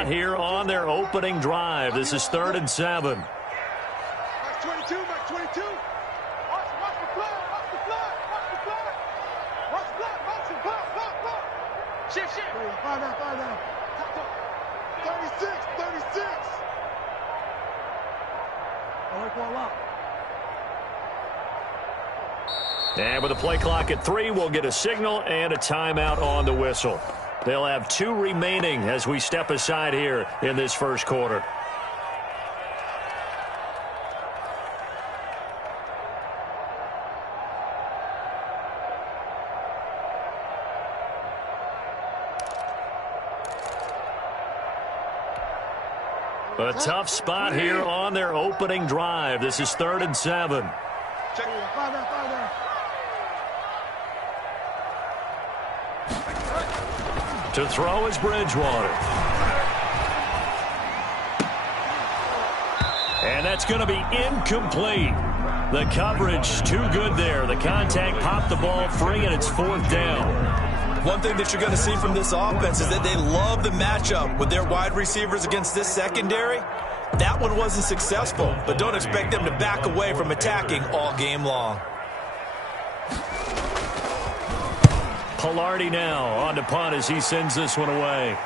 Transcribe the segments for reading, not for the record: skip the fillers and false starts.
spot here on their opening drive. This is 3rd and 7. Max 22, Max 22. Watch the flag, watch the flag, watch the flag. Watch the flag, watch the flag. Shift. Find out. 36. All right, ball up. And with a play clock at 3, we'll get a signal and a timeout on the whistle. They'll have 2 remaining as we step aside here in this first quarter. A tough spot here on their opening drive. This is 3rd and 7. Check it. Find out. To throw is Bridgewater. And that's going to be incomplete. The coverage too good there. The contact popped the ball free, and it's 4th down. One thing that you're going to see from this offense is that they love the matchup with their wide receivers against this secondary. That one wasn't successful, but don't expect them to back away from attacking all game long. Pilardi now on to punt as he sends this one away.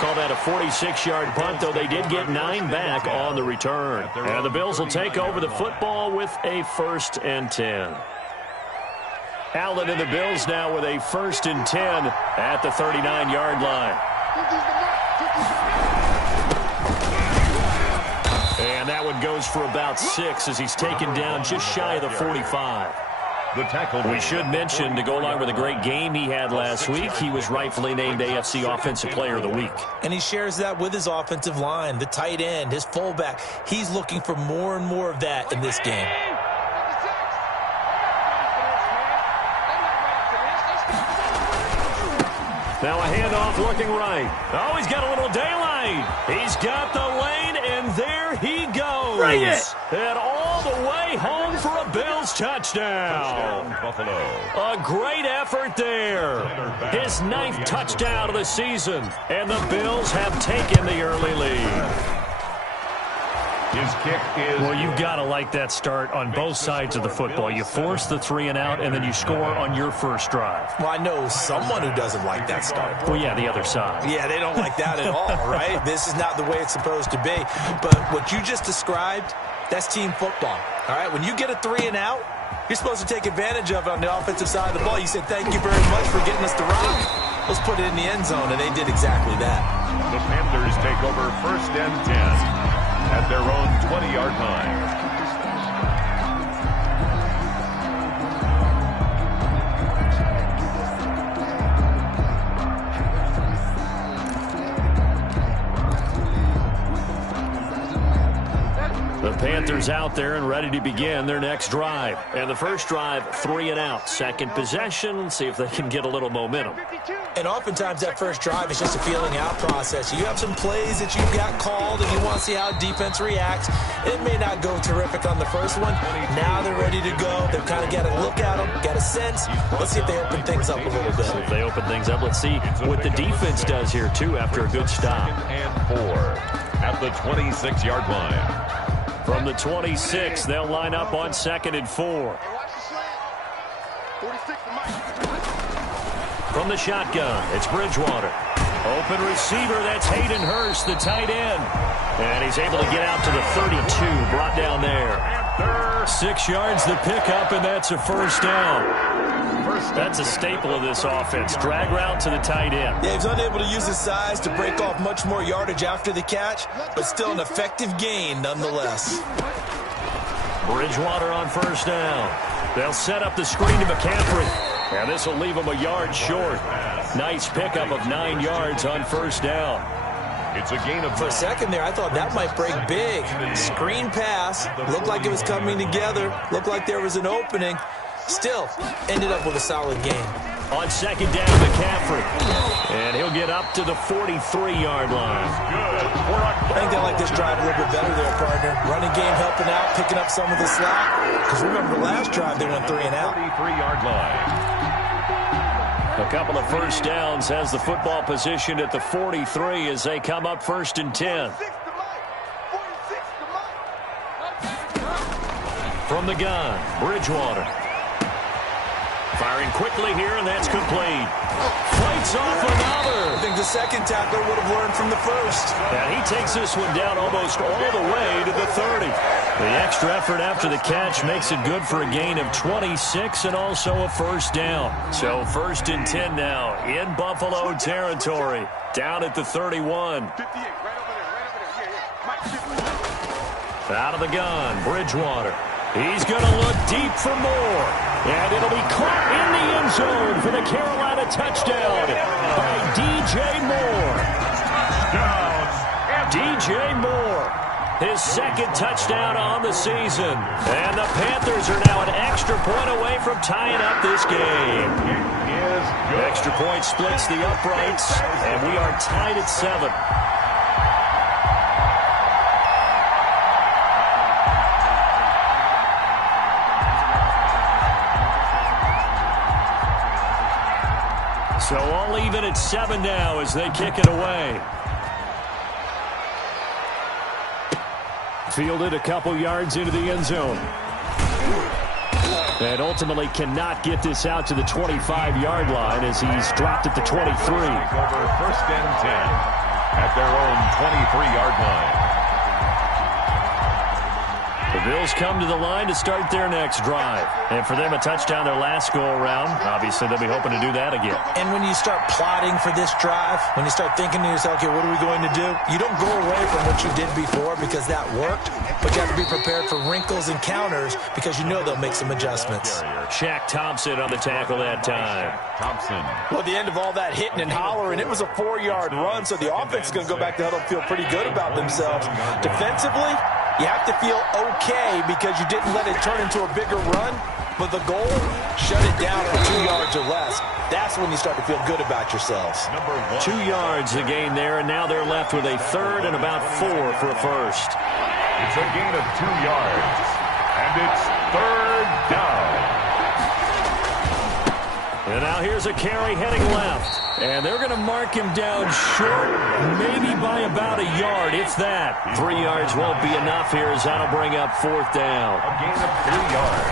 Call that a 46-yard punt, though they did get 9 back on the return. And the Bills will take over the football with a 1st and 10. Allen and the Bills now with a 1st and 10 at the 39-yard line. And that one goes for about 6 as he's taken down just shy of the 45. We should mention, to go along with a great game he had last week, he was rightfully named AFC Offensive Player of the Week. And he shares that with his offensive line, the tight end, his fullback. He's looking for more and more of that in this game. Now a handoff looking right. Oh, he's got a little daylight. He's got the lane, and there he goes. Bring it! And all the way home for a Bills touchdown. Buffalo. A great effort there. His 9th touchdown of the season, and the Bills have taken the early lead. His kick is... Well, you've got to like that start on both sides of the football. You force the 3 and out, and then you score on your first drive. Well, I know someone who doesn't like that start. Well, yeah, the other side. Yeah, they don't like that at all, right? This is not the way it's supposed to be. But what you just described, that's team football, all right? When you get a 3 and out, you're supposed to take advantage of it on the offensive side of the ball. You said, thank you very much for getting us the rock. Let's put it in the end zone, and they did exactly that. The Panthers take over 1st and 10. At their own 20-yard line. The Panthers out there and ready to begin their next drive. And the first drive, 3 and out. Second possession, see if they can get a little momentum. And oftentimes that first drive is just a feeling out process. You have some plays that you've got called and you want to see how defense reacts. It may not go terrific on the first one. Now they're ready to go. They've kind of got a look at them, got a sense. Let's see if they open things up a little bit. If they open things up, let's see what the defense does here, too, after a good stop. 2nd and 4 at the 26-yard line. From the 26, they'll line up on 2nd and 4. From the shotgun, it's Bridgewater. Open receiver, that's Hayden Hurst, the tight end. And he's able to get out to the 32, brought down there. 6 yards the pickup, and that's a 1st down. That's a staple of this offense. Drag route to the tight end. Yeah, he's unable to use his size to break off much more yardage after the catch, but still an effective gain nonetheless. Bridgewater on 1st down. They'll set up the screen to McCaffrey. And this will leave him a yard short. Nice pickup of 9 yards on 1st down. It's a gain of... For a second there, I thought that might break big. Screen pass. Looked like it was coming together. Looked like there was an opening. Still, ended up with a solid gain. On 2nd down, McCaffrey. And he'll get up to the 43-yard line. I think they like this drive a little bit better there, partner. Running game helping out, picking up some of the slack. Because remember, the last drive they went 3 and out. 43-yard line. A couple of first downs has the football positioned at the 43 as they come up 1st and 10. From the gun, Bridgewater. Firing quickly here, and that's complete. Fights off another. I think the second tackler would have learned from the first. And he takes this one down almost all the way to the 30. The extra effort after the catch makes it good for a gain of 26 and also a first down. So 1st and 10 now in Buffalo territory. Down at the 31. Out of the gun, Bridgewater. He's going to look deep for more. And it'll be caught in the end zone for the Carolina touchdown by DJ Moore. DJ Moore, his second touchdown on the season. And the Panthers are now an extra point away from tying up this game. Extra point splits the uprights, and we are tied at 7. So all even at 7 now as they kick it away. Fielded a couple yards into the end zone. And ultimately cannot get this out to the 25-yard line as he's dropped at the 23. Over 1st and 10 at their own 23-yard line. The Bills come to the line to start their next drive. And for them, a touchdown their last go-around. Obviously, they'll be hoping to do that again. And when you start plotting for this drive, when you start thinking to yourself, okay, what are we going to do? You don't go away from what you did before because that worked, but you have to be prepared for wrinkles and counters because you know they'll make some adjustments. Shaq Thompson on the tackle that time. Thompson. Well, at the end of all that hitting and hollering, it was a 4-yard run, so the offense is going to go back to huddle and feel pretty good about themselves. Defensively, you have to feel okay because you didn't let it turn into a bigger run, but the goal, shut it down for 2 yards or less. That's when you start to feel good about yourselves. 2 yards the gain there, and now they're left with a 3rd and about 4 for a first. It's a gain of 2 yards, and it's 3rd down. And now here's a carry heading left. And they're going to mark him down short, maybe by about a yard, if that. 3 yards won't be enough here as that'll bring up 4th down. A gain of 3 yards.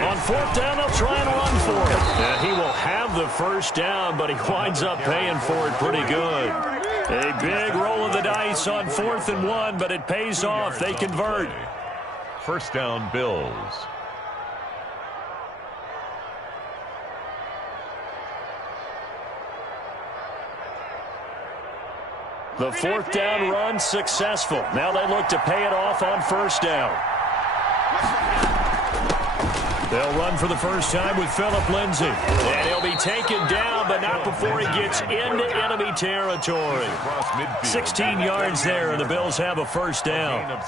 On 4th down, they'll try and run for it. And he will have the first down, but he winds up paying for it pretty good. A big roll of the dice on 4th and 1, but it pays off. They convert. First down, Bills. The 4th down run successful. Now they look to pay it off on 1st down. They'll run for the first time with Phillip Lindsay. And he'll be taken down, but not before he gets into enemy territory. 16 yards there, and the Bills have a first down.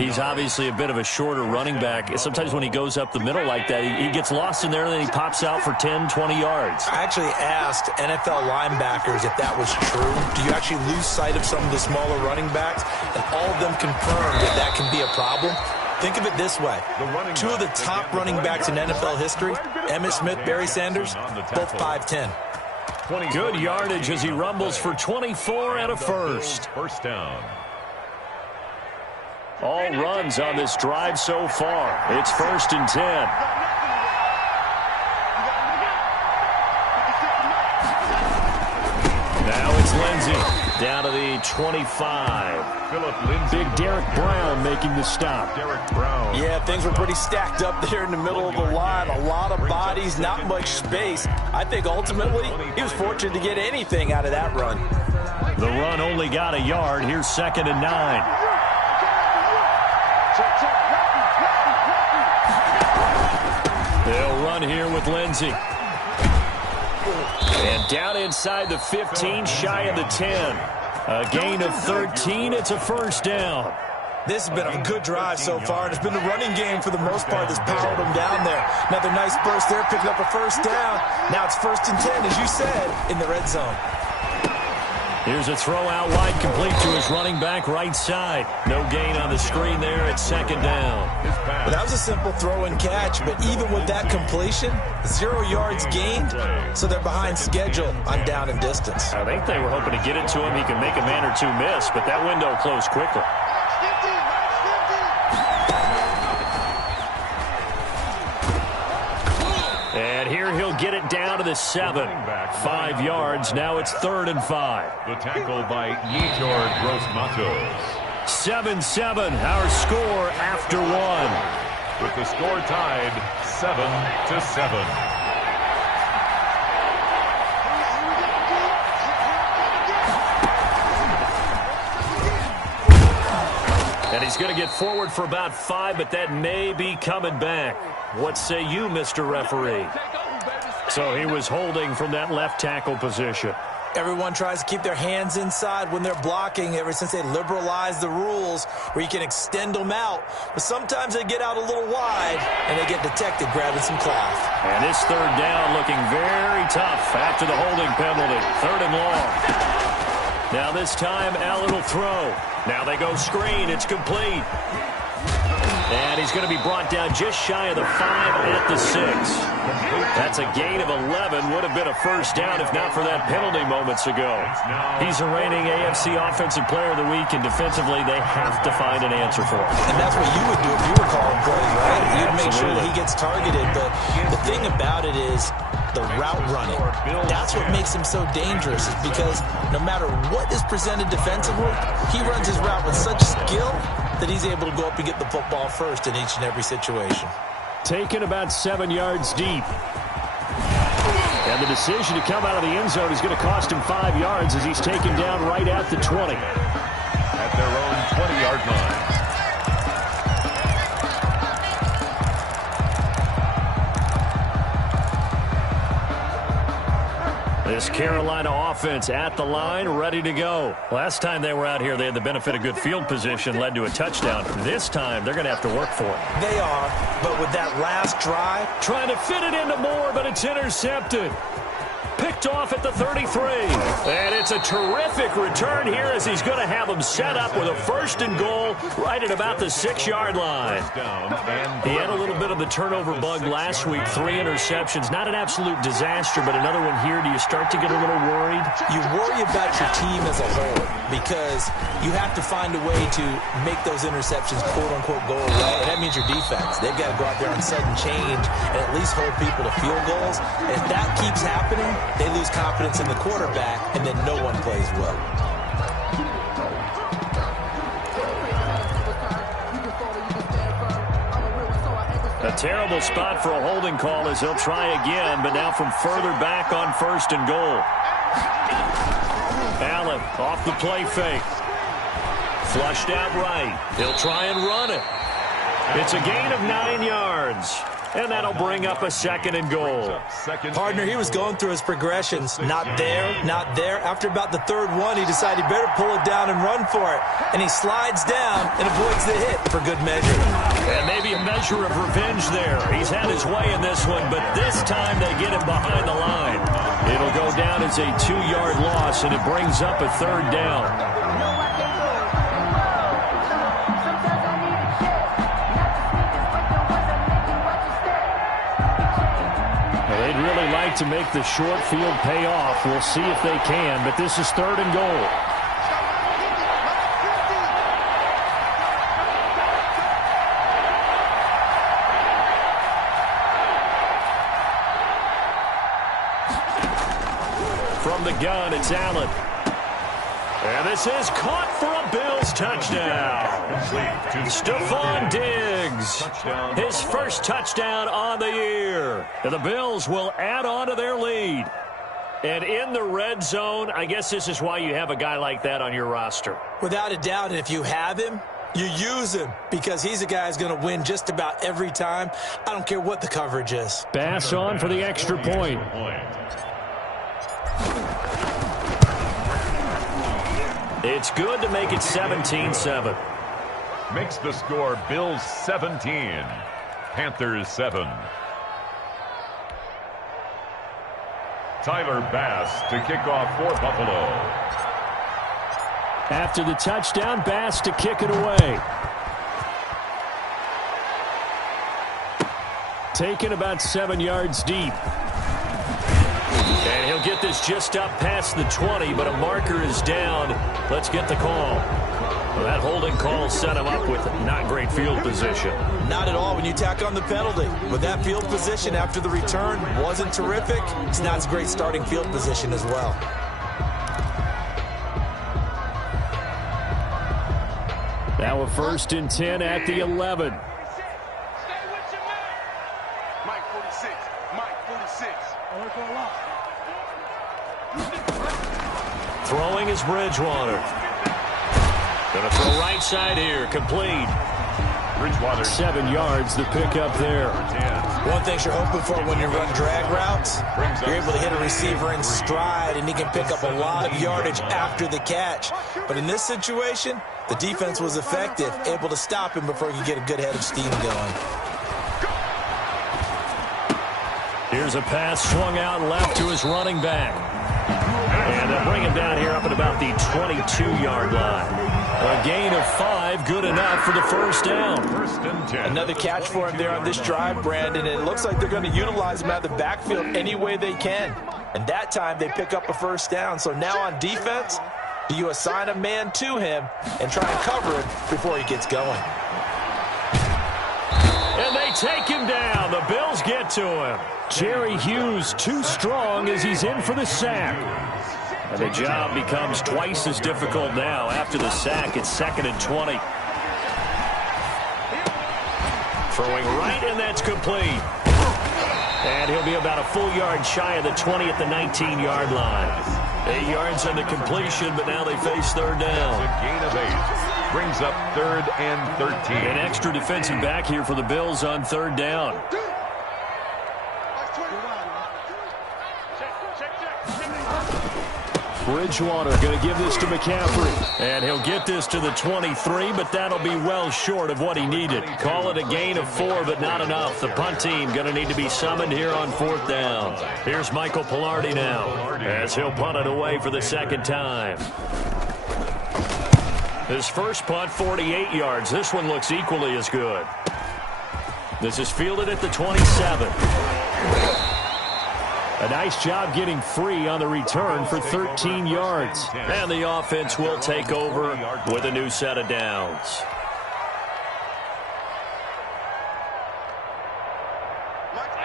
He's obviously a bit of a shorter running back. Sometimes when he goes up the middle like that, he gets lost in there, and then he pops out for 10, 20 yards. I actually asked NFL linebackers if that was true. Do you actually lose sight of some of the smaller running backs? And all of them confirmed that that can be a problem. Think of it this way. 2 of the top running backs in NFL history, Emmitt Smith, Barry Sanders, both 5'10". Good yardage as he rumbles for 24 and a first. First down. All runs on this drive so far. It's 1st and 10. Now it's Lindsay down to the 25. Big Derek Brown making the stop. Yeah, things were pretty stacked up there in the middle of the line. A lot of bodies, not much space. I think ultimately he was fortunate to get anything out of that run. The run only got a yard. Here's 2nd and 9. They'll run here with Lindsay. And down inside the 15, shy of the 10. A gain of 13. It's a first down. This has been a good drive so far, and it's been the running game for the most part that's powered them down there. Another nice burst there, picking up a first down. Now it's 1st and 10, as you said, in the red zone. Here's a throw out wide, complete to his running back right side. No gain on the screen there. It's second down. Well, that was a simple throw and catch, but even with that completion, 0 yards gained, so they're behind schedule on down and distance. I think they were hoping to get it to him. He can make a man or two miss, but that window closed quickly. And here he'll get it down to the 7. 5 yards. Now it's 3rd and 5. The tackle by Yetur Gross-Matos. 7-7, our score after 1. With the score tied 7-7. And he's going to get forward for about 5, but that may be coming back. What say you, Mr. Referee? So he was holding from that left tackle position. Everyone tries to keep their hands inside when they're blocking ever since they liberalized the rules where you can extend them out. But sometimes they get out a little wide and they get detected grabbing some cloth. And this 3rd down looking very tough after the holding penalty. 3rd and long. Now this time Allen will throw. Now they go screen. It's complete. And he's going to be brought down just shy of the 5 at the 6. That's a gain of 11. Would have been a first down if not for that penalty moments ago. He's the reigning AFC Offensive Player of the Week, and defensively they have to find an answer for him. And that's what you would do if you were calling plays, right? You'd make sure that he gets targeted. But the thing about it is the route running. That's what makes him so dangerous, is because no matter what is presented defensively, he runs his route with such skill that he's able to go up and get the football first in each and every situation. Taken about 7 yards deep. And the decision to come out of the end zone is going to cost him 5 yards as he's taken down right at the 20. At their own 20-yard line. This Carolina offense at the line, ready to go. Last time they were out here, they had the benefit of good field position, led to a touchdown. This time, they're going to have to work for it. They are, but with that last drive, trying to fit it into Moore, but it's intercepted. Picked off at the 33. And it's a terrific return here as he's going to have him set up with a 1st and goal right at about the 6-yard line. He had a little bit of the turnover bug last week. 3 interceptions. Not an absolute disaster, but another one here. Do you start to get a little worried? You worry about your team as a whole because you have to find a way to make those interceptions quote-unquote go away. And that means your defense. They've got to go out there on sudden change and at least hold people to field goals. And if that keeps happening, they lose confidence in the quarterback, and then no one plays well. A terrible spot for a holding call as he'll try again, but now from further back on 1st and goal. Allen off the play fake. Flushed out right. He'll try and run it. It's a gain of 9 yards. And that'll bring up a 2nd and goal. Partner, he was going through his progressions. Not there, not there. After about the 3rd one, he decided he better pull it down and run for it. And he slides down and avoids the hit for good measure. And maybe a measure of revenge there. He's had his way in this one, but this time they get him behind the line. It'll go down as a 2-yard loss, and it brings up a 3rd down. They'd really like to make the short field pay off. We'll see if they can, but this is 3rd and goal. From the gun, it's Allen. And this is caught for a Bills touchdown. Stephon Diggs, his first touchdown on the year. And the Bills will add on to their lead. And in the red zone, I guess this is why you have a guy like that on your roster. Without a doubt, and if you have him, you use him because he's a guy who's going to win just about every time. I don't care what the coverage is. Bass on for the extra point. It's good to make it 17-7. Makes the score Bills 17, Panthers 7. Tyler Bass to kick off for Buffalo. After the touchdown, Bass to kick it away. Taken about 7 yards deep. And he'll get this just up past the 20, but a marker is down. Let's get the call. Well, that holding call set him up with not great field position. Not at all when you tack on the penalty. With that field position after the return wasn't terrific, it's not a great starting field position as well. Now a 1st and 10 at the 11. Mike 46. Mike 46. Throwing is Bridgewater. Going to throw right side here. Complete. Bridgewater. 7 yards, the pickup there. One thing you're hoping for when you run drag routes, you're able to hit a receiver in stride, and he can pick up a lot of yardage after the catch. But in this situation, the defense was effective, able to stop him before he could get a good head of steam going. Here's a pass swung out left to his running back. And they'll bring him down here up at about the 22-yard line. A gain of 5, good enough for the 1st down. 1st and 10. Another catch for him there on this drive, Brandon, and it looks like they're going to utilize him out of the backfield any way they can. And that time they pick up a 1st down. So now on defense, do you assign a man to him and try and cover him before he gets going? And they take him down. The Bills get to him. Jerry Hughes too strong as he's in for the sack. And the job becomes twice as difficult now. After the sack, it's 2nd and 20. Throwing right, and that's complete. And he'll be about a full yard shy of the 20 at the 19-yard line. 8 yards on the completion, but now they face 3rd down. A gain of 8. Brings up 3rd and 13. An extra defensive back here for the Bills on 3rd down. Bridgewater going to give this to McCaffrey. And he'll get this to the 23, but that'll be well short of what he needed. Call it a gain of 4, but not enough. The punt team going to need to be summoned here on 4th down. Here's Michael Pilardi now as he'll punt it away for the 2nd time. His first punt, 48 yards. This one looks equally as good. This is fielded at the 27. A nice job getting free on the return for 13 yards. And the offense will take over with a new set of downs.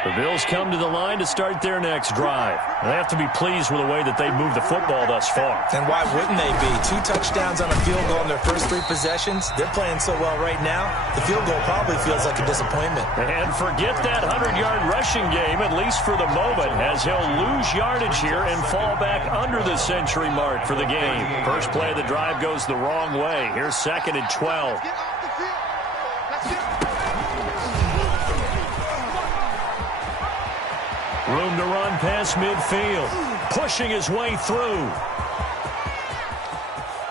The Bills come to the line to start their next drive. They have to be pleased with the way that they've moved the football thus far. And why wouldn't they be? 2 touchdowns on a field goal in their first 3 possessions. They're playing so well right now, the field goal probably feels like a disappointment. And forget that 100-yard rushing game, at least for the moment, as he'll lose yardage here and fall back under the century mark for the game. First play of the drive goes the wrong way. Here's 2nd and 12. Room to run past midfield. Pushing his way through.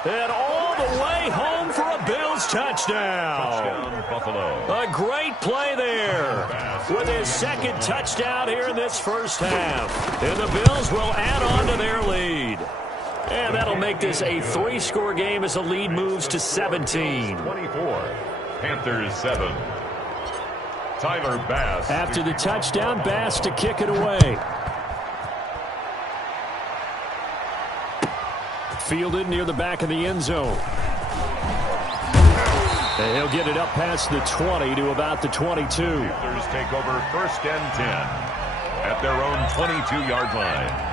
And all the way home for a Bills touchdown. Buffalo. A great play there with his 2nd touchdown here in this first half. And the Bills will add on to their lead. And that'll make this a 3-score game as the lead moves to 17. 24. Panthers 7. Tyler Bass. After the touchdown, Bass to kick it away. Fielded near the back of the end zone. And he'll get it up past the 20 to about the 22. Panthers take over 1st and 10 at their own 22-yard line.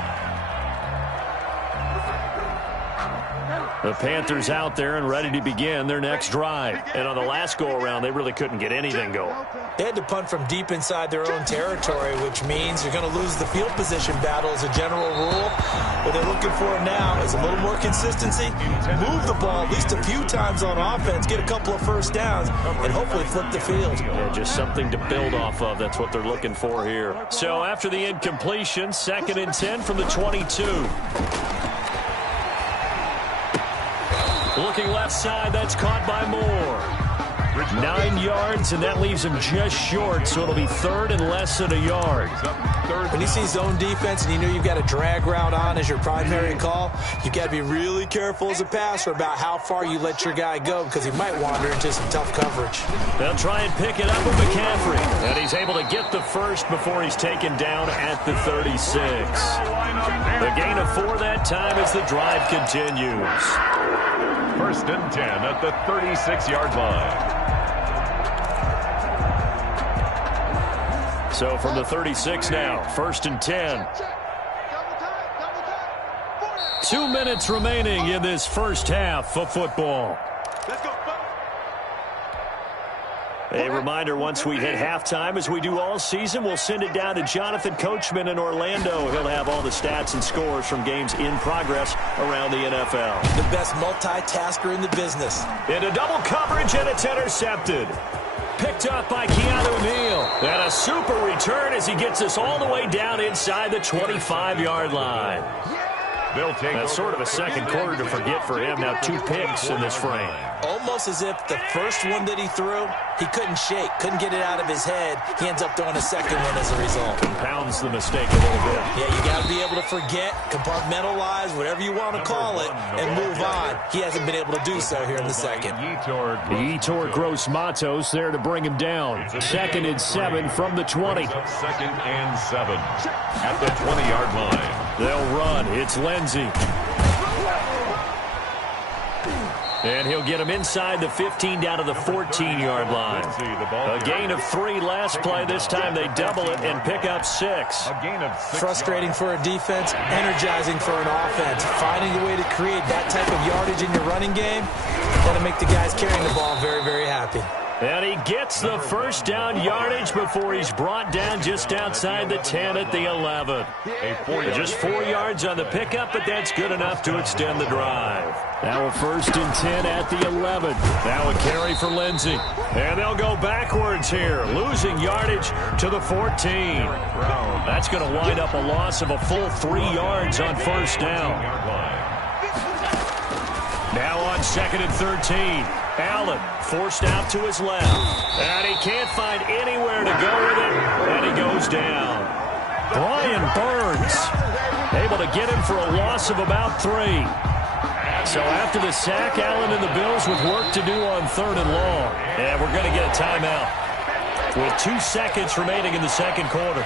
The Panthers out there and ready to begin their next drive. And on the last go-around, they really couldn't get anything going. They had to punt from deep inside their own territory, which means you're going to lose the field position battle as a general rule. What they're looking for now is a little more consistency, move the ball at least a few times on offense, get a couple of 1st downs, and hopefully flip the field. Yeah, just something to build off of. That's what they're looking for here. So after the incompletion, 2nd and 10 from the 22. Looking left side, that's caught by Moore. 9 yards, and that leaves him just short, so it'll be 3rd and less than a yard. When you see zone defense and you know you've got a drag route on as your primary call, you've got to be really careful as a passer about how far you let your guy go because he might wander into some tough coverage. They'll try and pick it up with McCaffrey. And he's able to get the first before he's taken down at the 36. The gain of 4 that time as the drive continues. 1st and 10 at the 36-yard line. So from the 36 now, 1st and 10. 2 minutes remaining in this first half of football. A reminder, once we hit halftime, as we do all season, we'll send it down to Jonathan Coachman in Orlando. He'll have all the stats and scores from games in progress around the NFL. The best multitasker in the business. Into double coverage, and it's intercepted. Picked up by Keanu Neal. And a super return as he gets us all the way down inside the 25-yard line. That's sort of a second quarter to forget for him. Now 2 picks in this frame. Almost as if the first one that he threw, he couldn't shake, couldn't get it out of his head. He ends up throwing a second one as a result. Compounds the mistake a little bit. Yeah, you got to be able to forget, compartmentalize, whatever you want to call it, and move on. He hasn't been able to do so here in the second. Yetur Gross Matos there to bring him down. 2nd and 7 from the 20. 2nd and 7 at the 20-yard line. They'll run. It's Lindsey. And he'll get him inside the 15 down to the 14-yard line. A gain of 3 last play. This time they double it and pick up 6. Frustrating for a defense, energizing for an offense. Finding a way to create that type of yardage in your running game, that'll make the guys carrying the ball very, very happy. And he gets the first down yardage before he's brought down just outside the 10 at the 11. Just 4 yards on the pickup, but that's good enough to extend the drive. Now a 1st and 10 at the 11. Now a carry for Lindsey. And they'll go backwards here, losing yardage to the 14. That's going to wind up a loss of a full 3 yards on 1st down. Now on 2nd and 13. Allen forced out to his left. And he can't find anywhere to go with it. And he goes down. Brian Burns able to get him for a loss of about 3. So after the sack, Allen and the Bills with work to do on 3rd and long. And we're going to get a timeout with 2 seconds remaining in the second quarter.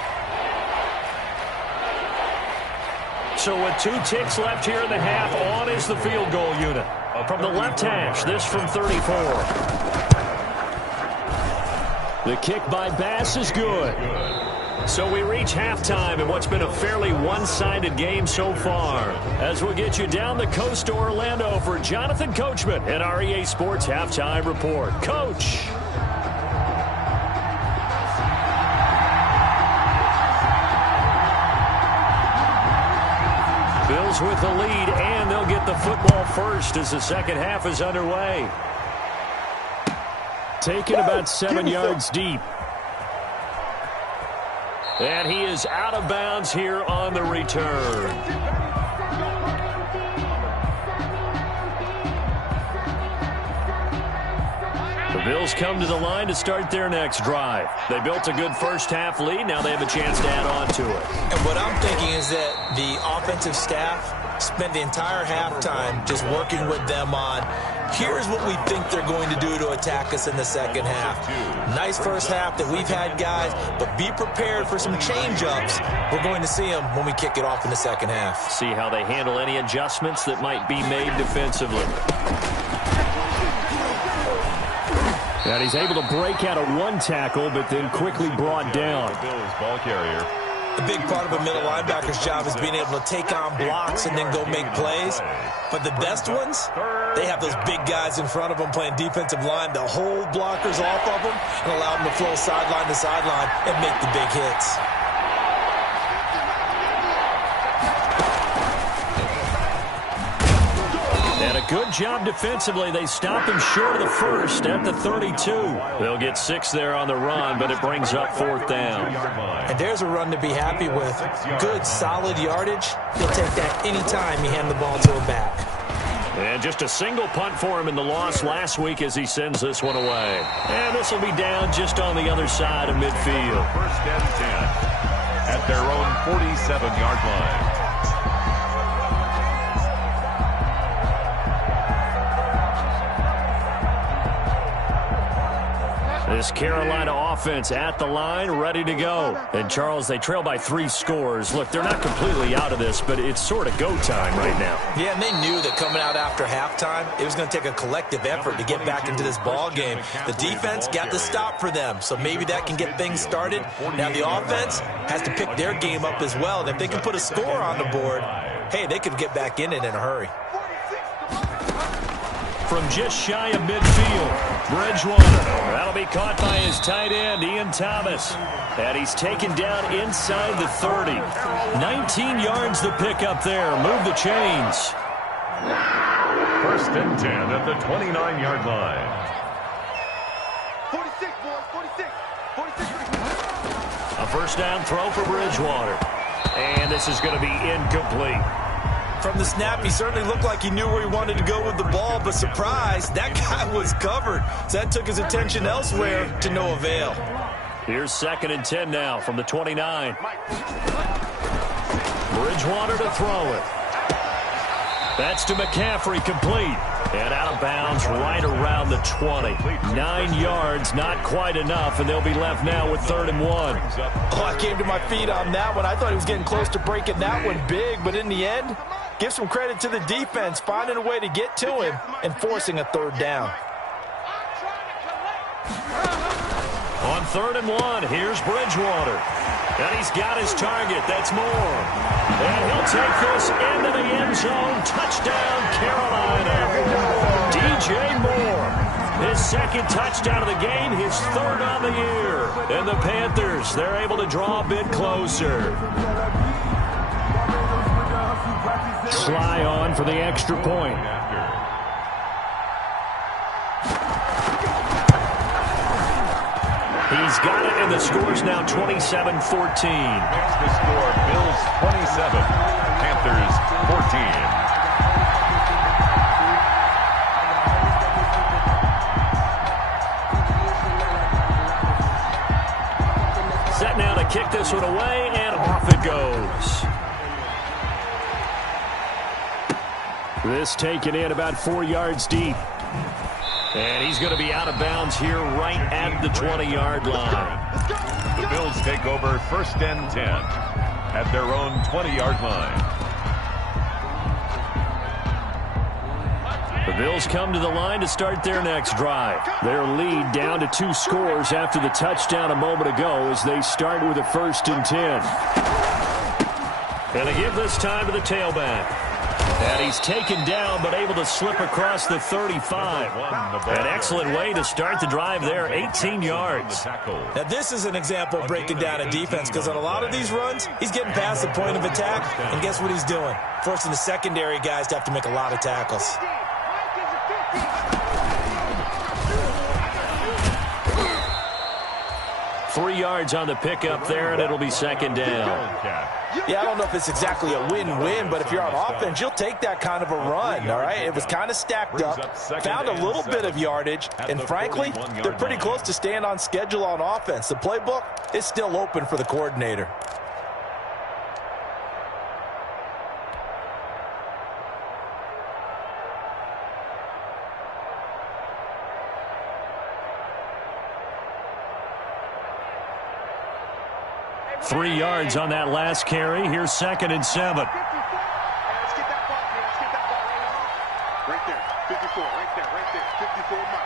So with 2 ticks left here in the half, on is the field goal unit. From the left hash, this from 34. The kick by Bass is good. So we reach halftime in what's been a fairly one-sided game so far. As we'll get you down the coast to Orlando for Jonathan Coachman in our EA Sports Halftime Report. Coach. Bills with the lead, and they'll get the football first as the second half is underway. Taken about 7 yards deep. And he is out of bounds here on the return. The Bills come to the line to start their next drive. They built a good first half lead. Now they have a chance to add on to it. And what I'm thinking is that the offensive staff spent the entire halftime just working with them on, here's what we think they're going to do to attack us in the second half. Nice first half that we've had, guys, but be prepared for some change-ups. We're going to see them when we kick it off in the second half. See how they handle any adjustments that might be made defensively. And he's able to break out of 1 tackle, but then quickly brought down. Bills ball carrier. A big part of a middle linebacker's job is being able to take on blocks and then go make plays. But the best ones, they have those big guys in front of them playing defensive line to hold blockers off of them and allow them to flow sideline to sideline and make the big hits. And a good job defensively. They stop him short of the first at the 32. They'll get 6 there on the run, but it brings up 4th down. And there's a run to be happy with. Good, solid yardage. He'll take that anytime you hand the ball to a back. And just a single punt for him in the loss last week as he sends this one away. And this will be down just on the other side of midfield. 1st and 10 at their own 47-yard line. This Carolina offense at the line, ready to go. And, Charles, they trail by 3 scores. Look, they're not completely out of this, but it's sort of go time right now. Yeah, and they knew that coming out after halftime, it was going to take a collective effort to get back into this ball game. The defense got the stop for them, so maybe that can get things started. Now the offense has to pick their game up as well. And if they can put a score on the board, hey, they could get back in it in a hurry. From just shy of midfield, Bridgewater. That'll be caught by his tight end, Ian Thomas. And he's taken down inside the 30. 19 yards the pick up there. Move the chains. 1st and 10 at the 29-yard line. 46, boys, 46. 46. A first down throw for Bridgewater. And this is going to be incomplete. From the snap, he certainly looked like he knew where he wanted to go with the ball, but surprise, that guy was covered. So that took his attention elsewhere to no avail. Here's 2nd and 10 now from the 29. Bridgewater to throw it. That's to McCaffrey, complete. And out of bounds right around the 20. 9 yards, not quite enough, and they'll be left now with 3rd and 1. Oh, I came to my feet on that one. I thought he was getting close to breaking that one big, but in the end, give some credit to the defense, finding a way to get to him and forcing a 3rd down. On 3rd and 1, here's Bridgewater. And he's got his target. That's Moore. And he'll take this into the end zone. Touchdown, Carolina. DJ Moore. His 2nd touchdown of the game, his 3rd on the year. And the Panthers, they're able to draw a bit closer. Sly on for the extra point. He's got it, and the score's now 27-14. Makes the score Bills 27, Panthers 14. Set now to kick this one away, and off it goes. This taken in about 4 yards deep. And he's going to be out of bounds here right at the 20-yard line. The Bills take over 1st and 10 at their own 20-yard line. The Bills come to the line to start their next drive. Their lead down to 2 scores after the touchdown a moment ago as they start with a 1st and 10. And they give this time to the tailback. And he's taken down, but able to slip across the 35. An excellent way to start the drive there, 18 yards. Now, this is an example of breaking down a defense, because on a lot of these runs, he's getting past the point of attack, and guess what he's doing? Forcing the secondary guys to have to make a lot of tackles. Three yards on the pickup there, and it'll be 2nd down. Yeah, I don't know if it's exactly a win-win, but if you're on offense, you'll take that kind of a run, all right? It was kind of stacked up, found a little bit of yardage, and frankly, they're pretty close to staying on schedule on offense. The playbook is still open for the coordinator. Three yards on that last carry. Here's 2nd and 7. Let's get that ball, man. Let's get that ball right there. 54, right there, 54 mark.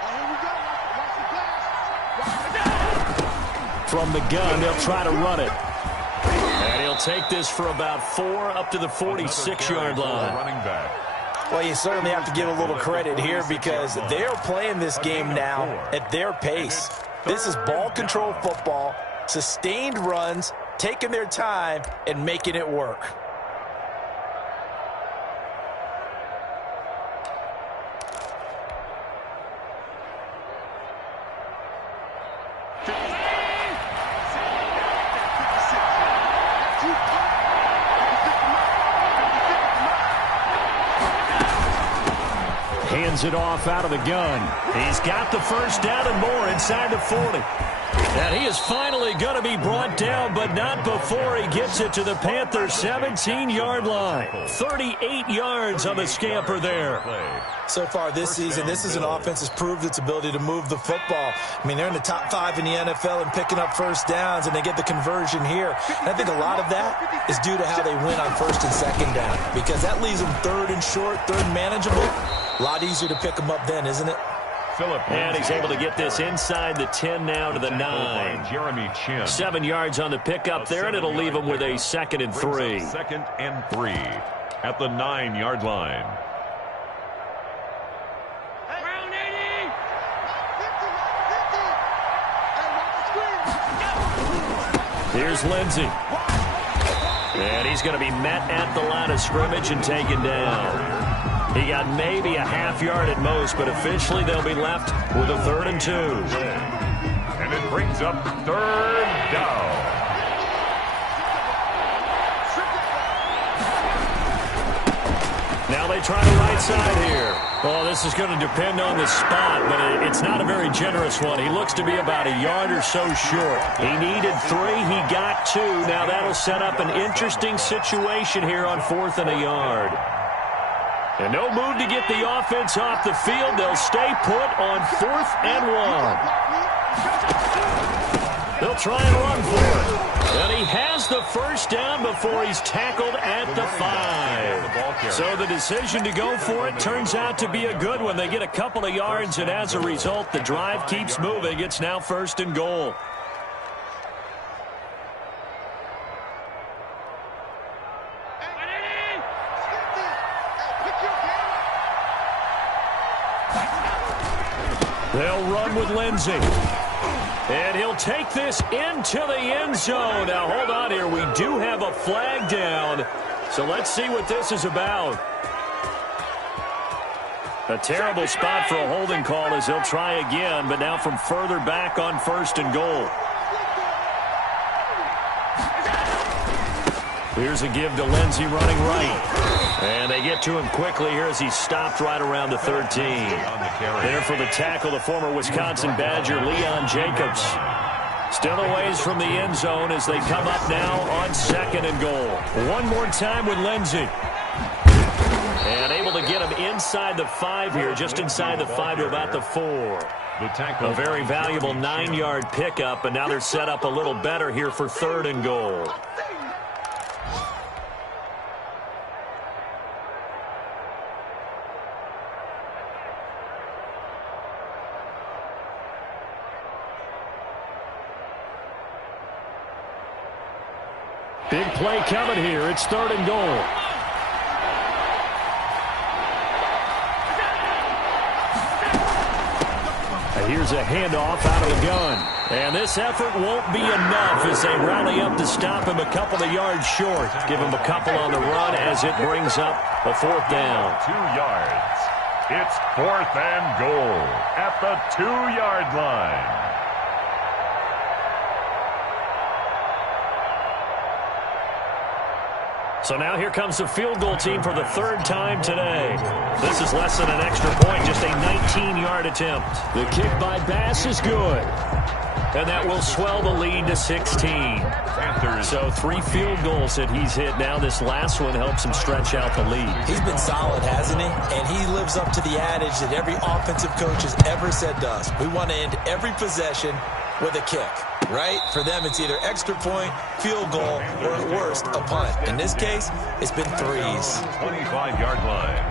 Oh, here we go. Watch the glass. From the gun, they'll try to run it. And he'll take this for about 4 up to the 46-yard line. Running back. Well, you certainly have to give a little credit here because they're playing this game now at their pace. This is ball control football. Sustained runs, taking their time, and making it work. Hands it off out of the gun. He's got the first down and more inside the 40. And he is finally going to be brought down, but not before he gets it to the Panthers' 17-yard line. 38 yards on the scamper there. So far this season, this is an offense that's proved its ability to move the football. I mean, they're in the top 5 in the NFL in picking up first downs, and they get the conversion here. And I think a lot of that is due to how they win on first and second down, because that leaves them third and short, third and manageable. A lot easier to pick them up then, isn't it? And he's able to get this inside the 10 now to the 9. 7 yards on the pickup there, and it'll leave him with a 2nd and 3. 2nd and 3 at the 9-yard line. Here's Lindsey. And he's going to be met at the line of scrimmage and taken down. He got maybe a half yard at most, but officially they'll be left with a 3rd and 2. And it brings up 3rd down. Now they try the right side here. Oh, this is going to depend on the spot, but it's not a very generous one. He looks to be about a yard or so short. He needed 3. He got 2. Now that'll set up an interesting situation here on 4th and a yard. And no move to get the offense off the field. They'll stay put on 4th and 1. They'll try and run for it. And he has the first down before he's tackled at the 5. So the decision to go for it turns out to be a good one. They get a couple of yards, and as a result, the drive keeps moving. It's now 1st and goal. They'll run with Lindsey. And he'll take this into the end zone. Now, hold on here. We do have a flag down. So let's see what this is about. A terrible spot for a holding call as they'll try again, but now from further back on 1st and goal. Here's a give to Lindsey running right. And they get to him quickly here as he's stopped right around the 13. There for the tackle, the former Wisconsin Badger, Leon Jacobs. Still a ways from the end zone as they come up now on 2nd and goal. One more time with Lindsey. And able to get him inside the 5 here, just inside the 5 to about the 4. A very valuable 9-yard pickup, and now they're set up a little better here for 3rd and goal. Big play coming here. It's 3rd and goal. Here's a handoff out of the gun. And this effort won't be enough as they rally up to stop him a couple of yards short. Give him a couple on the run as it brings up a 4th down. 2 yards. It's 4th and goal at the 2-yard line. So now here comes the field goal team for the 3rd time today. This is less than an extra point, just a 19-yard attempt. The kick by Bass is good. And that will swell the lead to 16. So 3 field goals that he's hit now. This last one helps him stretch out the lead. He's been solid, hasn't he? And he lives up to the adage that every offensive coach has ever said to us. We want to end every possession with a kick, right? For them, it's either extra point, field goal, or at worst, a punt. In this case, it's been 3s. 25-yard line.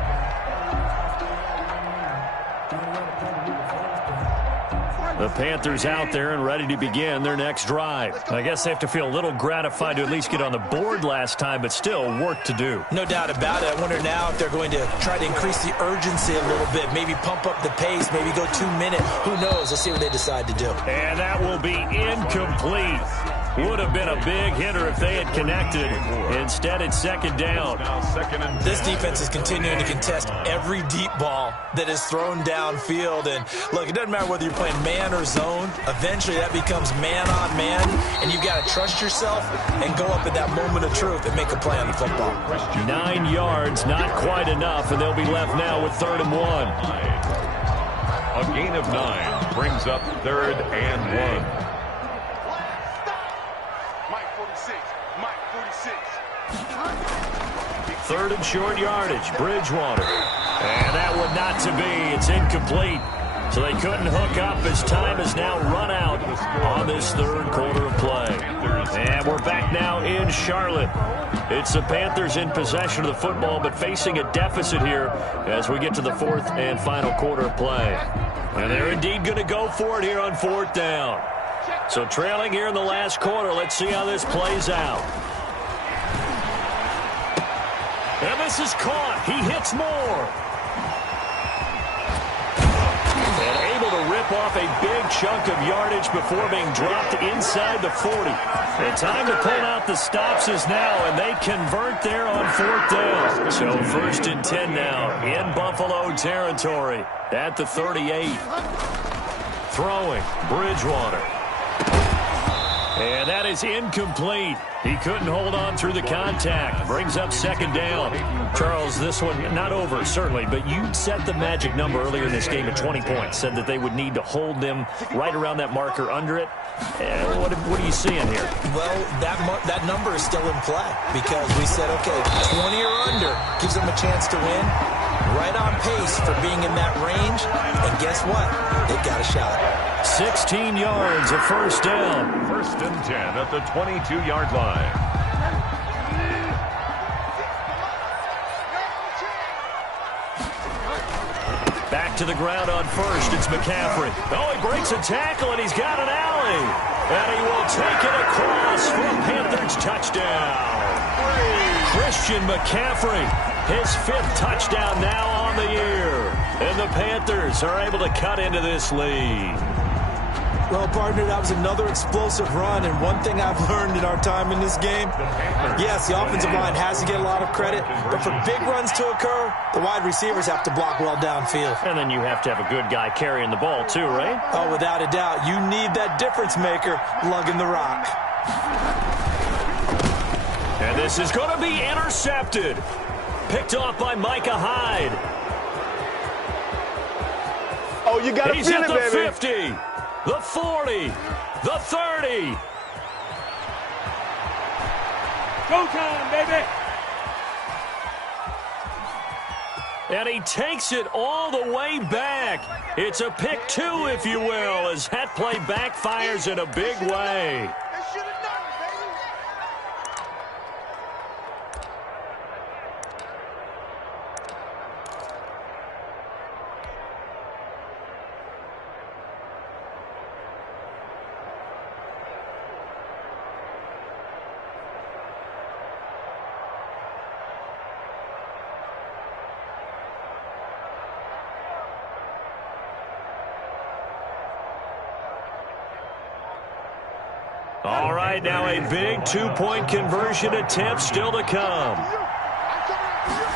The Panthers out there and ready to begin their next drive. I guess they have to feel a little gratified to at least get on the board last time, but still work to do. No doubt about it. I wonder now if they're going to try to increase the urgency a little bit, maybe pump up the pace, maybe go 2 minutes. Who knows? Let's see what they decide to do. And that will be incomplete. Would have been a big hitter if they had connected. Instead, it's 2nd down. This defense is continuing to contest every deep ball that is thrown downfield. And look, it doesn't matter whether you're playing man or zone. Eventually, that becomes man on man. And you've got to trust yourself and go up at that moment of truth and make a play on the football. 9 yards, not quite enough. And they'll be left now with 3rd and 1. A gain of 9 brings up 3rd and 1. third and short yardage. Bridgewater. And that one not to be. It's incomplete. So they couldn't hook up as time has now run out on this third quarter of play. And we're back now in Charlotte. It's the Panthers in possession of the football, but facing a deficit here as we get to the fourth and final quarter of play. And they're indeed going to go for it here on fourth down. So trailing here in the last quarter. Let's see how this plays out. And this is caught. He hits more. And able to rip off a big chunk of yardage before being dropped inside the 40. The time to pull out the stops is now, and they convert there on fourth down. So first and 10 now in Buffalo territory at the 38. Throwing, Bridgewater. And that is incomplete. He couldn't hold on through the contact. Brings up second down. Charles, this one not over, certainly, but you set the magic number earlier in this game at 20 points. Said that they would need to hold them right around that marker under it. What are you seeing here? Well, that number is still in play because we said, okay, 20 or under gives them a chance to win. Right on pace for being in that range. And guess what? They've got a shot. 16 yards, a first down. First and 10 at the 22-yard line. Back to the ground on first. It's McCaffrey. Oh, he breaks a tackle, and he's got an alley. And he will take it across for a Panthers touchdown. Christian McCaffrey, his fifth touchdown now on the year. And the Panthers are able to cut into this lead. Well, partner, that was another explosive run, and one thing I've learned in our time in this game, yes, the offensive line has to get a lot of credit, but for big runs to occur, the wide receivers have to block well downfield. And then you have to have a good guy carrying the ball too, right? Oh, without a doubt. You need that difference maker lugging the rock. And this is going to be intercepted. Picked off by Micah Hyde. Oh, you got to feel it, baby. He's at the 50. The 40, the 30. Go time, baby. And he takes it all the way back. It's a pick two, if you will, as that play backfires in a big way. They should have done it, baby. All right, now a big two-point conversion attempt still to come.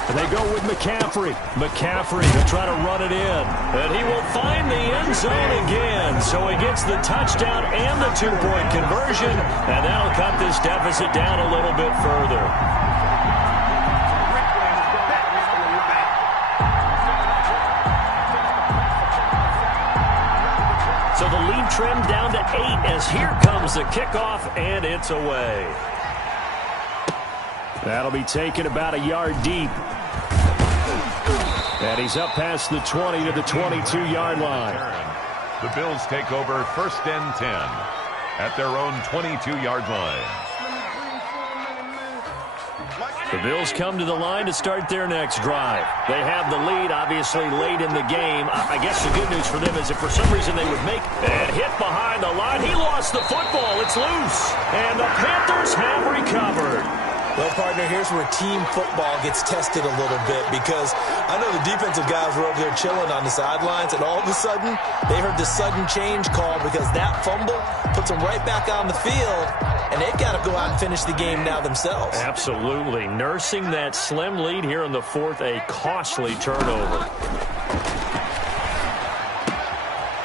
And they go with McCaffrey. McCaffrey will try to run it in. And he will find the end zone again. So he gets the touchdown and the two-point conversion. And that'll cut this deficit down a little bit further. So the lead trimmed down to 8 as here comes the kickoff, and it's away. That'll be taken about a yard deep. And he's up past the 20 to the 22-yard line. The Bills take over first and 10 at their own 22-yard line. The Bills come to the line to start their next drive. They have the lead, obviously, late in the game. I guess the good news for them is if for some reason they would make and hit behind the line, he lost the football. It's loose. And the Panthers have recovered. Well, partner, here's where team football gets tested a little bit because I know the defensive guys were over there chilling on the sidelines, and all of a sudden, they heard the sudden change call because that fumble puts them right back on the field, and they've got to go out and finish the game now themselves. Absolutely. Nursing that slim lead here in the fourth, a costly turnover.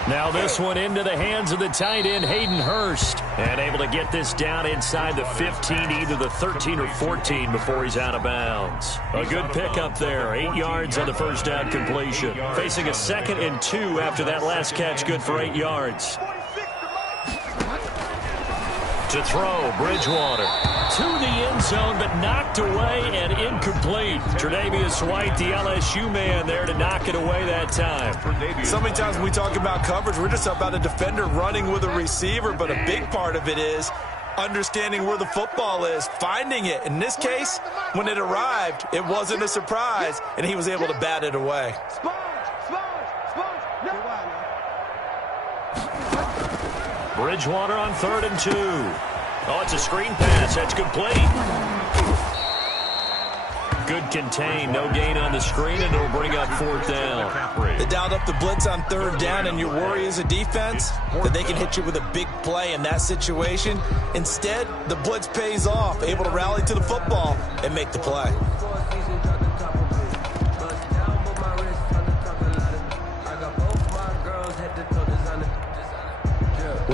Now this one into the hands of the tight end, Hayden Hurst. And able to get this down inside the 15, either the 13 or 14 before he's out of bounds. A good pickup there, 8 yards on the first down completion. Facing a 2nd and 2 after that last catch, good for 8 yards. To throw, Bridgewater. To the end zone, but knocked away and incomplete. Tre'Davious White, the LSU man, there to knock it away that time. So many times when we talk about coverage, we're just about a defender running with a receiver, but a big part of it is understanding where the football is, finding it. In this case, when it arrived, it wasn't a surprise, and he was able to bat it away. Bridgewater on 3rd and 2. Oh, it's a screen pass. That's complete. Good contain. No gain on the screen, and it'll bring up 4th down. They dialed up the blitz on 3rd down, and your worry as a defense that they can hit you with a big play in that situation. Instead, the blitz pays off, able to rally to the football and make the play.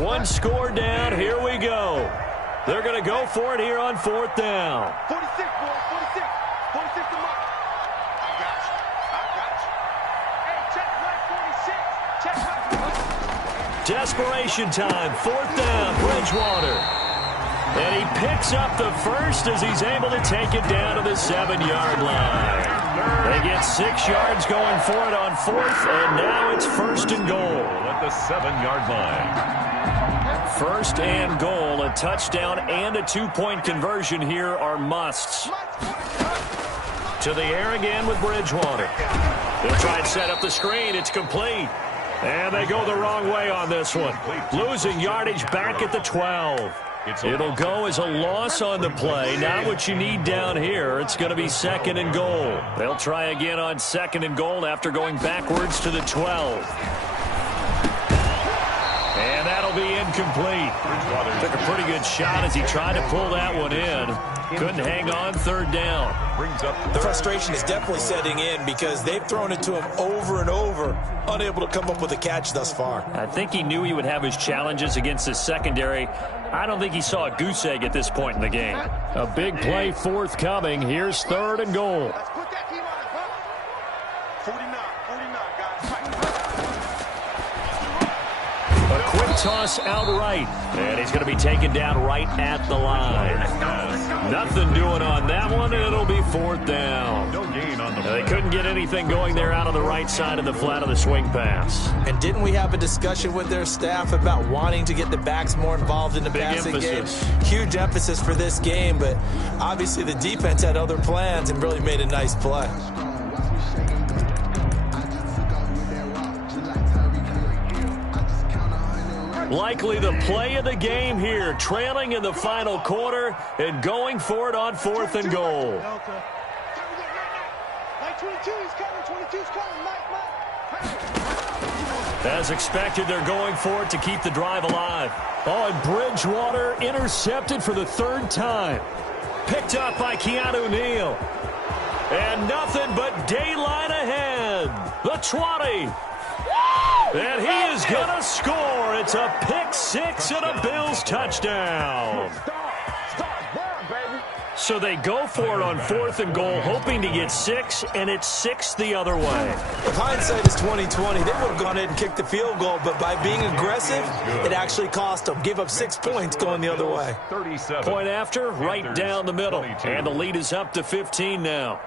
One score down. Here we go. They're going to go for it here on 4th down. 46, boys, 46. 46 to mark. I got you. Hey, check right 46. Check right. Desperation time. 4th down. Bridgewater. And he picks up the first as he's able to take it down to the 7-yard line. They get 6 yards going for it on 4th, and now it's 1st and goal. At the 7-yard line. 1st and goal. A touchdown and a 2-point conversion here are musts. To the air again with Bridgewater. They'll try and set up the screen. It's complete. And they go the wrong way on this one. Losing yardage back at the 12. It'll go as a loss on the play. Not what you need down here. It's going to be 2nd and goal. They'll try again on 2nd and goal after going backwards to the 12. And that'll be incomplete. Took a pretty good shot as he tried to pull that one in. Couldn't hang on 3rd down. The frustration is definitely setting in because they've thrown it to him over and over, unable to come up with a catch thus far. I think he knew he would have his challenges against his secondary. I don't think he saw a goose egg at this point in the game. A big play forthcoming. Here's 3rd and goal. Let's put that team on it, huh? 49, guys. A quick toss outright. And he's going to be taken down right at the line. Nothing doing on that one, and it'll be 4th down. No gain on the They couldn't get anything going there out on the right side of the flat of the swing pass. And didn't we have a discussion with their staff about wanting to get the backs more involved in the passing game? Huge emphasis for this game, but obviously the defense had other plans and really made a nice play. Likely the play of the game here, trailing in the final quarter and going for it on 4th and goal. As expected, they're going for it to keep the drive alive. Oh, and Bridgewater intercepted for the 3rd time. Picked up by Keanu Neal. And nothing but daylight ahead. The 20. And he is going to score. It's a pick 6 and a Bills touchdown. So they go for it on 4th and goal, hoping to get 6, and it's 6 the other way. If hindsight is 20/20, they would have gone ahead and kicked the field goal, but by being aggressive, it actually cost them. Give up 6 points going the other way. Point after, right down the middle. And the lead is up to 15 now.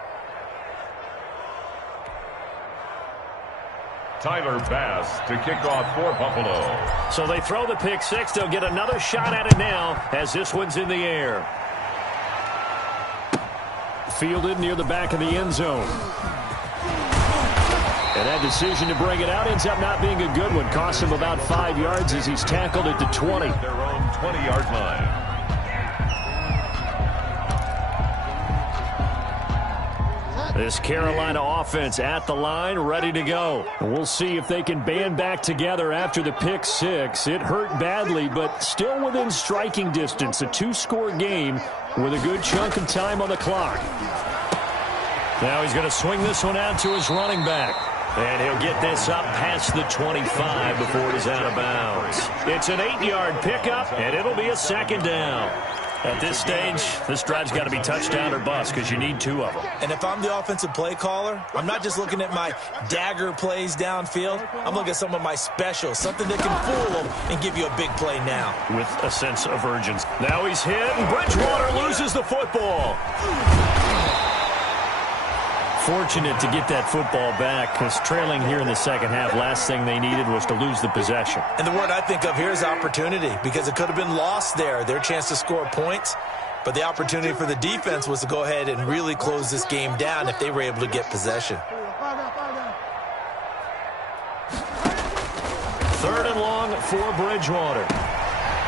Tyler Bass to kick off for Buffalo. So they throw the pick 6. They'll get another shot at it now as this one's in the air. Fielded near the back of the end zone. And that decision to bring it out ends up not being a good one. Costs him about 5 yards as he's tackled at the 20. Their own 20-yard line. This Carolina offense at the line, ready to go. And we'll see if they can band back together after the pick 6. It hurt badly, but still within striking distance. A 2-score game with a good chunk of time on the clock. Now he's going to swing this one out to his running back. And he'll get this up past the 25 before it is out of bounds. It's an 8-yard pickup, and it'll be a 2nd down. At this stage, this drive's got to be touchdown or bust because you need 2 of them. And if I'm the offensive play caller, I'm not just looking at my dagger plays downfield. I'm looking at some of my specials, something that can fool them and give you a big play now. With a sense of urgency. Now he's hit, and Bridgewater loses the football. Fortunate to get that football back because trailing here in the second half, last thing they needed was to lose the possession. And the word I think of here is opportunity because it could have been lost there, their chance to score points. But the opportunity for the defense was to go ahead and really close this game down if they were able to get possession. 3rd and long for Bridgewater.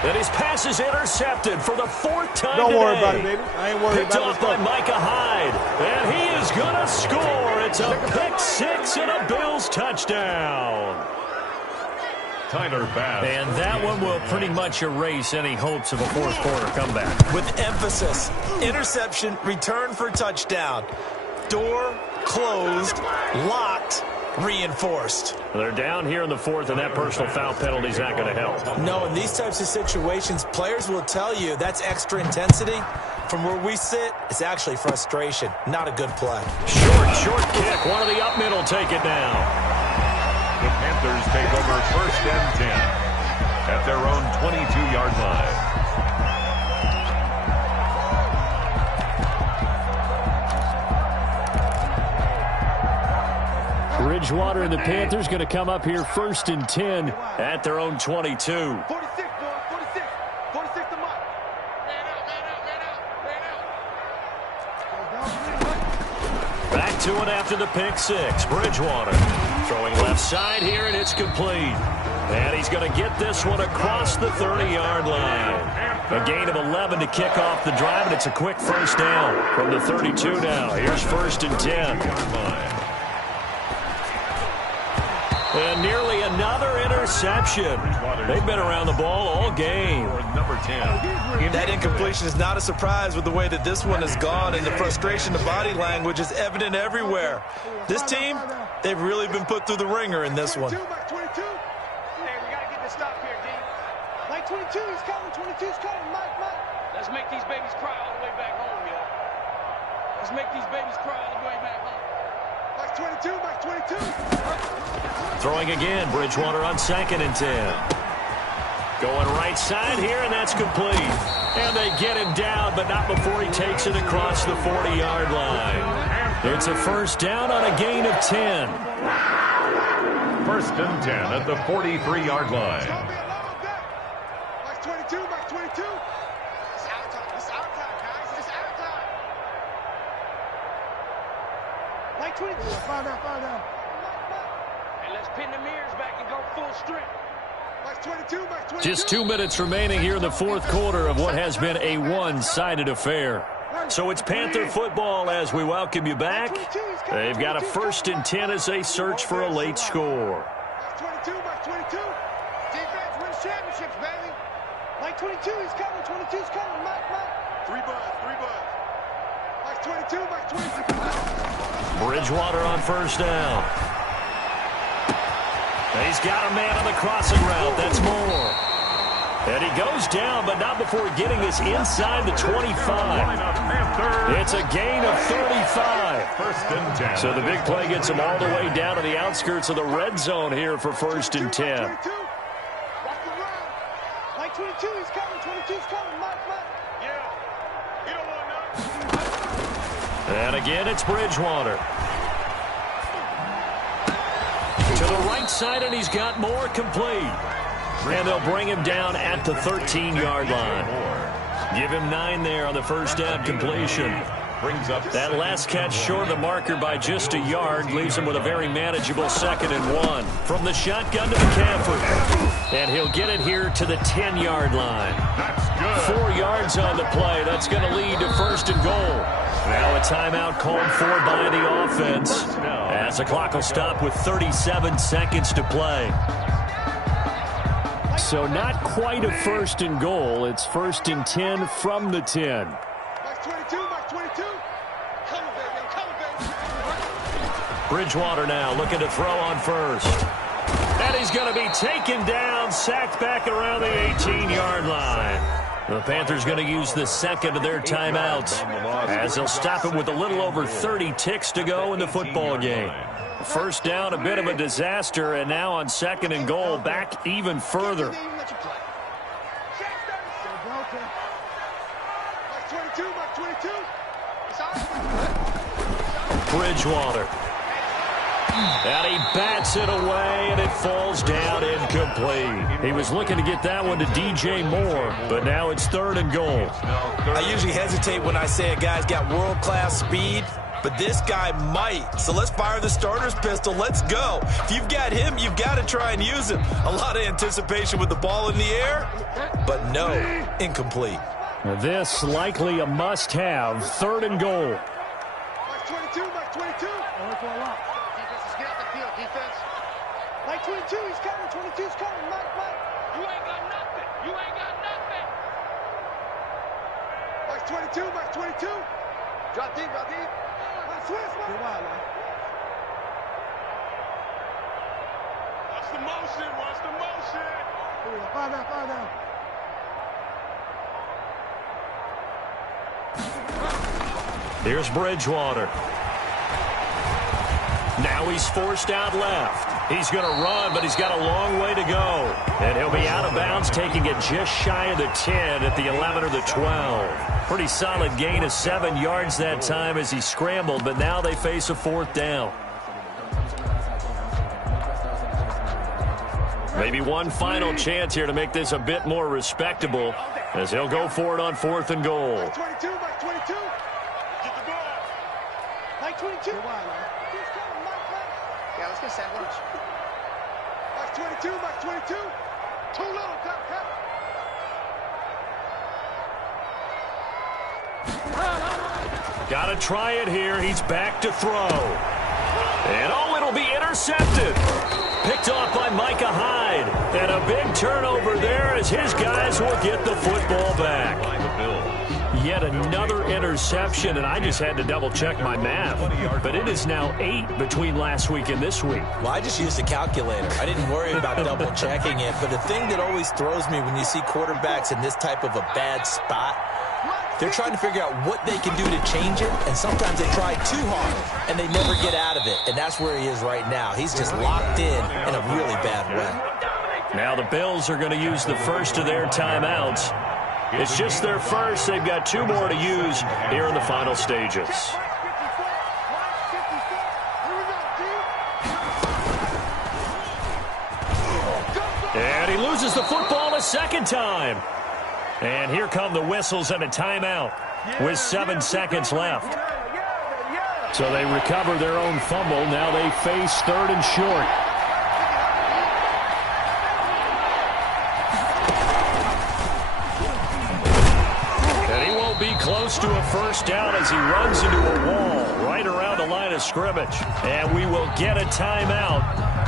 And his pass is intercepted for the 4th time Don't today. worry about it, baby. I ain't worried Picked about it. off by Micah Hyde. And he is going to score. It's a pick 6 and a Bills touchdown. Tyler Bass. And that one will pretty much erase any hopes of a 4th quarter comeback. With emphasis, interception, return for touchdown. Door closed, locked, reinforced. They're down here in the 4th, and that personal foul penalty is not going to help. No, in these types of situations, players will tell you that's extra intensity. From where we sit, it's actually frustration, not a good play. Short kick. One of the up middle take it down. The Panthers take over 1st and 10 at their own 22-yard line. Bridgewater and the Panthers going to come up here 1st and 10 at their own 22. 46, boy. 46. 46 to Mike. Man out. Back to it after the pick 6. Bridgewater throwing left side here, and it's complete. And he's going to get this one across the 30-yard line. A gain of 11 to kick off the drive, and it's a quick 1st down from the 32 now. Here's 1st and 10. And nearly another interception. They've been around the ball all game. Number 10. That incompletion is not a surprise with the way that this one has gone, and the frustration, the body language is evident everywhere. This team, they've really been put through the ringer in this one. Mike 22. Hey, we got to get this stop here, D. Mike 22, he's coming. 22's coming. Mike. Let's make these babies cry all the way back home, yo. Let's make these babies cry all the way back home. Mike 22, Mike 22. Throwing again, Bridgewater on 2nd and 10. Going right side here, and that's complete. And they get him down, but not before he takes it across the 40-yard line. It's a 1st down on a gain of 10. 1st and 10 at the 43-yard line. Mike 22, Mike 22. It's our time. It's our time, guys. It's our time. Mike 22. Find out. And let's pin the mirrors back and go full strength. Mike 22, Mike 22. Just 2 minutes remaining here in the 4th quarter of what has been a one-sided affair. So it's Panther football as we welcome you back. They've got a 1st and 10 as they search for a late score. Mike 22, Mike 22. Defense wins championships, baby. Mike 22, he's coming. 22's coming. Mike. 3 buzz. Mike 22, Mike 22. Bridgewater on 1st down. He's got a man on the crossing route. That's Moore. And he goes down, but not before getting this inside the 25. It's a gain of 35. 1st and 10. So the big play gets him all the way down to the outskirts of the red zone here for 1st and 10. Watch the run. Mike 22, he's coming. 22's coming. Mike. Yeah. You don't want none. And again, it's Bridgewater. To the right side, and he's got Moore complete. And they'll bring him down at the 13-yard line. Give him 9 there on the 1st down completion. Brings up That last catch short of the marker by just a yard leaves him with a very manageable 2nd and 1. From the shotgun to McCaffrey. And he'll get it here to the 10-yard line. That's good. 4 yards on the play. That's going to lead to 1st and goal. Now a timeout called for by the offense as the clock will stop with 37 seconds to play. So not quite a 1st and goal. It's 1st and 10 from the 10. Mike 22, Mike 22. Coming, baby. Bridgewater now looking to throw on 1st. And he's going to be taken down, sacked back around the 18-yard line. The Panthers going to use the second of their timeouts as they'll stop it with a little over 30 ticks to go in the football game. First down, a bit of a disaster, and now on second and goal, back even further. Bridgewater. And he bats it away, and it falls down incomplete. He was looking to get that one to DJ Moore, but now it's third and goal. I usually hesitate when I say a guy's got world-class speed, but this guy might. So let's fire the starter's pistol. Let's go. If you've got him, you've got to try and use him. A lot of anticipation with the ball in the air, but no, incomplete. This likely a must-have, third and goal. Mike 22, Mike 22. Defense is get off the field, defense. Mike 22, he's coming, 22's coming, Mike. You ain't got nothing. You ain't got nothing. Mike 22, Mike 22. Drop deep. Mike Swiss, Mike. Watch the motion. Fire down. Here's Bridgewater. Now he's forced out left. He's going to run, but he's got a long way to go. And he'll be out of bounds, taking it just shy of the 10 at the 11 or the 12. Pretty solid gain of 7 yards that time as he scrambled, but now they face a fourth down. Maybe one final chance here to make this a bit more respectable as he'll go for it on fourth and goal. Mike 22, Mike 22. Get the ball. Mike 22. Yeah, let's get sandwich. Mike 22, Mike 22. Too little, tap. Got to try it here. He's back to throw. And it'll be intercepted. Picked off by Micah Hyde. And a big turnover there as his guys will get the football back. Yet another interception, and I just had to double-check my math. But it is now 8 between last week and this week. Well, I just used a calculator. I didn't worry about double-checking it. But the thing that always throws me when you see quarterbacks in this type of a bad spot, they're trying to figure out what they can do to change it, and sometimes they try too hard, and they never get out of it. And that's where he is right now. He's just locked in a really bad way. Now the Bills are going to use the first of their timeouts. It's just their first. They've got 2 more to use here in the final stages. And he loses the football a second time. And here come the whistles and a timeout with 7 seconds left. So they recover their own fumble. Now they face third and short. And he won't be close to a first down as he runs into a wall right around the line of scrimmage. And we will get a timeout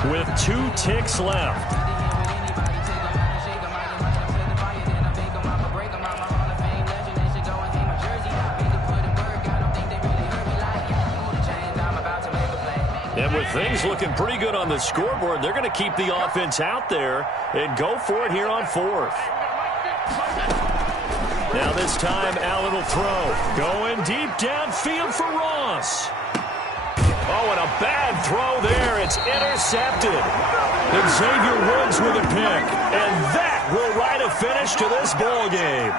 with 2 ticks left. And with things looking pretty good on the scoreboard, they're going to keep the offense out there and go for it here on fourth. Now this time, Allen will throw. Going deep downfield for Ross. Oh, and a bad throw there. It's intercepted. And Xavier Woods with a pick. And that will write a finish to this ball game.